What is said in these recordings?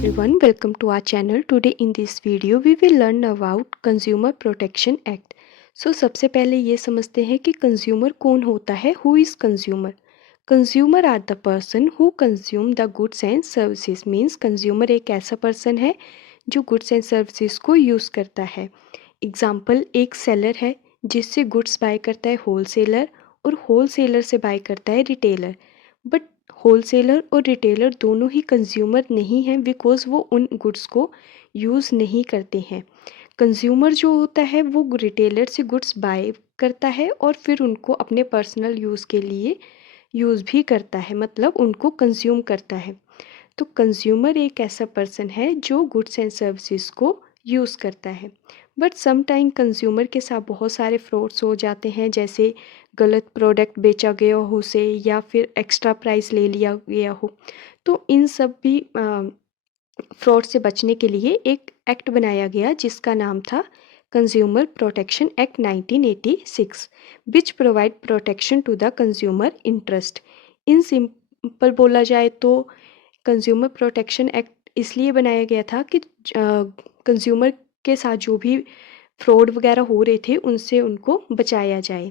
everyone, welcome to our channel. Today in this video we will learn about Consumer Protection Act. सबसे पहले ये समझते हैं कि कंज्यूमर कौन होता है. Who is consumer? Consumer are the person who consume the goods and services. Means consumer एक ऐसा पर्सन है जो गुड्स एंड सर्विसेज को यूज़ करता है. एग्जाम्पल, एक सेलर है जिससे गुड्स बाय करता है होलसेलर और होलसेलर से बाय करता है रिटेलर. बट होलसेलर और रिटेलर दोनों ही कंज्यूमर नहीं हैं बिकॉज़ वो उन गुड्स को यूज़ नहीं करते हैं. कंज्यूमर जो होता है वो रिटेलर से गुड्स बाय करता है और फिर उनको अपने पर्सनल यूज़ के लिए यूज़ भी करता है, मतलब उनको कंज्यूम करता है. तो कंज्यूमर एक ऐसा पर्सन है जो गुड्स एंड सर्विसेज को यूज़ करता है. बट सम टाइम कंज्यूमर के साथ बहुत सारे फ्रॉड्स हो जाते हैं, जैसे गलत प्रोडक्ट बेचा गया हो उसे या फिर एक्स्ट्रा प्राइस ले लिया गया हो. तो इन सब भी फ्रॉड से बचने के लिए एक एक्ट बनाया गया जिसका नाम था consumer protection act 1986, which provide protection to the consumer interest. In simple बोला जाए तो कंज्यूमर प्रोटेक्शन एक्ट इसलिए बनाया गया था कि कंज्यूमर के साथ जो भी फ्रॉड वगैरह हो रहे थे उनसे उनको बचाया जाए.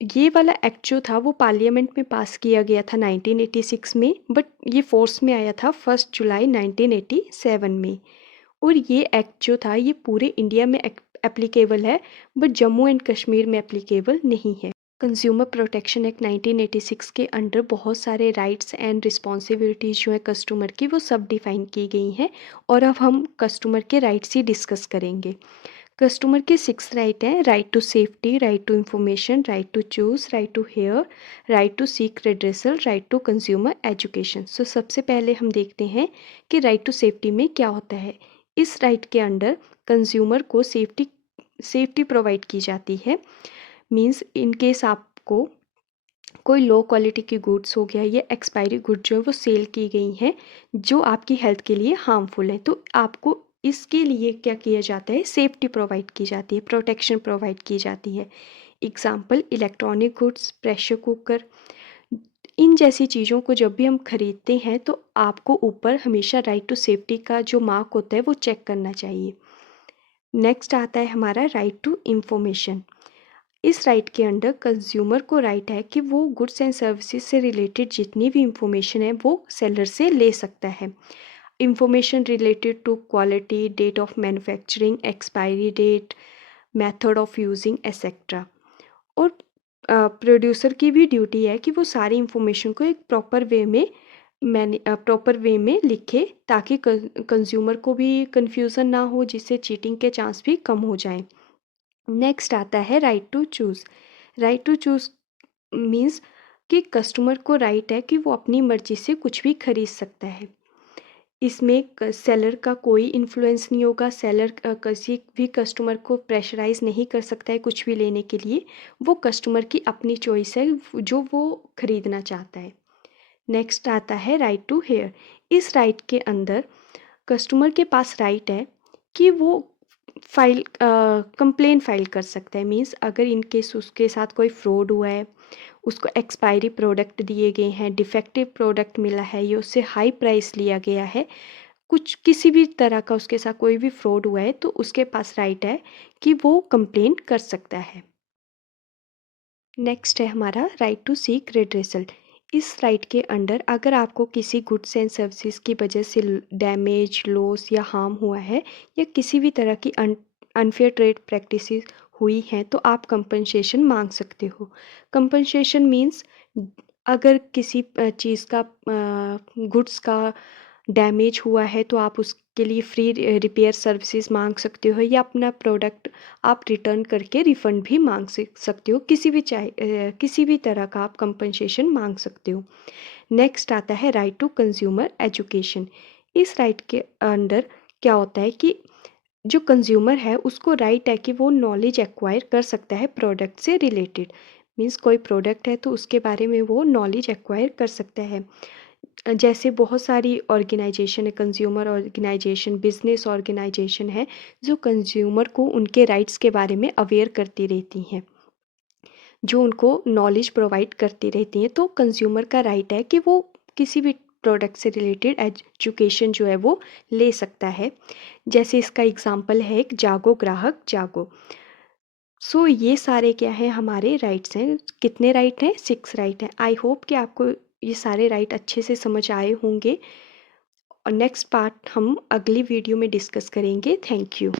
ये वाला एक्ट जो था वो पार्लियामेंट में पास किया गया था 1986 में, बट ये फोर्स में आया था 1 जुलाई 1987 में. और ये एक्ट जो था ये पूरे इंडिया में एप्लीकेबल है, बट जम्मू एंड कश्मीर में एप्लीकेबल नहीं है. कंज्यूमर प्रोटेक्शन एक्ट 1986 के अंडर बहुत सारे राइट्स एंड रिस्पॉन्सिबिलिटीज़ जो है कस्टमर की वो सब डिफाइन की गई हैं. और अब हम कस्टमर के राइट्स ही डिस्कस करेंगे. कस्टमर के 6 राइट हैं: right to safety, right to information, right to choose, right to hear, right to seek redressal, right to consumer education. सबसे पहले हम देखते हैं कि राइट टू सेफ्टी में क्या होता है. इस राइट के अंडर कंज्यूमर को सेफ्टी प्रोवाइड की जाती है. मीन्स इन केस आपको कोई लो क्वालिटी की गुड्स हो गया या एक्सपायरी गुड जो है वो सेल की गई हैं जो आपकी हेल्थ के लिए हार्मफुल है, तो आपको इसके लिए क्या किया जाता है, सेफ्टी प्रोवाइड की जाती है, प्रोटेक्शन प्रोवाइड की जाती है. Example, electronic goods, pressure cooker, इन जैसी चीज़ों को जब भी हम खरीदते हैं तो आपको ऊपर हमेशा राइट टू सेफ्टी का जो मार्क होता है वो चेक करना चाहिए. नेक्स्ट आता है हमारा राइट टू इंफॉर्मेशन. इस राइट के अंडर कंज्यूमर को राइट है कि वो गुड्स एंड सर्विसेज से रिलेटेड जितनी भी इंफॉर्मेशन है वो सेलर से ले सकता है. Information related to quality, date of manufacturing, expiry date, method of using etcetera. और प्रोड्यूसर की भी ड्यूटी है कि वो सारी इंफॉर्मेशन को एक प्रॉपर वे में लिखे ताकि कंज्यूमर को भी कंफ्यूजन ना हो, जिससे चीटिंग के चांस भी कम हो जाएं. नेक्स्ट आता है right to choose. Right to choose means कि कस्टमर को राइट है कि वो अपनी मर्जी से कुछ भी खरीद सकता है. इसमें सेलर का कोई इन्फ्लुएंस नहीं होगा. सेलर किसी भी कस्टमर को प्रेशराइज नहीं कर सकता है कुछ भी लेने के लिए. वो कस्टमर की अपनी चॉइस है जो वो खरीदना चाहता है. नेक्स्ट आता है राइट टू हेयर. इस राइट के अंदर कस्टमर के पास राइट है कि वो कंप्लेन फाइल कर सकता है. मीन्स अगर इन केस उसके साथ कोई फ्रॉड हुआ है, उसको एक्सपायरी प्रोडक्ट दिए गए हैं, डिफेक्टिव प्रोडक्ट मिला है या उससे हाई प्राइस लिया गया है, कुछ किसी भी तरह का उसके साथ कोई भी फ्रॉड हुआ है, तो उसके पास राइट है कि वो कंप्लेन कर सकता है. नेक्स्ट है हमारा राइट टू सीक रेड्रेसल. इस राइट के अंडर अगर आपको किसी गुड्स एंड सर्विसेज की वजह से डैमेज, लॉस या हार्म हुआ है या किसी भी तरह की अनफेयर ट्रेड प्रैक्टिसेस हुई हैं तो आप कंपनसेशन मांग सकते हो. कंपनसेशन मीन्स अगर किसी चीज़ का गुड्स का डैमेज हुआ है तो आप उसके लिए फ्री रिपेयर सर्विसेज मांग सकते हो या अपना प्रोडक्ट आप रिटर्न करके रिफ़ंड भी मांग सकते हो. किसी भी तरह का आप कंपनसेशन मांग सकते हो. नेक्स्ट आता है राइट टू कंज्यूमर एजुकेशन. इस राइट के अंडर क्या होता है कि जो कंज्यूमर है उसको राइट है कि वो नॉलेज एक्वायर कर सकता है प्रोडक्ट से रिलेटेड. मीन्स कोई प्रोडक्ट है तो उसके बारे में वो नॉलेज एक्वायर कर सकता है. जैसे बहुत सारी ऑर्गेनाइजेशन है, कंज्यूमर ऑर्गेनाइजेशन, बिजनेस ऑर्गेनाइजेशन है जो कंज्यूमर को उनके राइट्स के बारे में अवेयर करती रहती हैं, जो उनको नॉलेज प्रोवाइड करती रहती हैं. तो कंज्यूमर का राइट है कि वो किसी भी प्रोडक्ट से रिलेटेड एजुकेशन जो है वो ले सकता है। जैसे इसका एग्ज़ाम्पल है एक जागो ग्राहक जागो। सो ये सारे क्या है हमारे राइट्स हैं। कितने राइट हैं? 6 राइट हैं। आई होप कि आपको ये सारे राइट अच्छे से समझ आए होंगे और नेक्स्ट पार्ट हम अगली वीडियो में डिस्कस करेंगे। Thank you.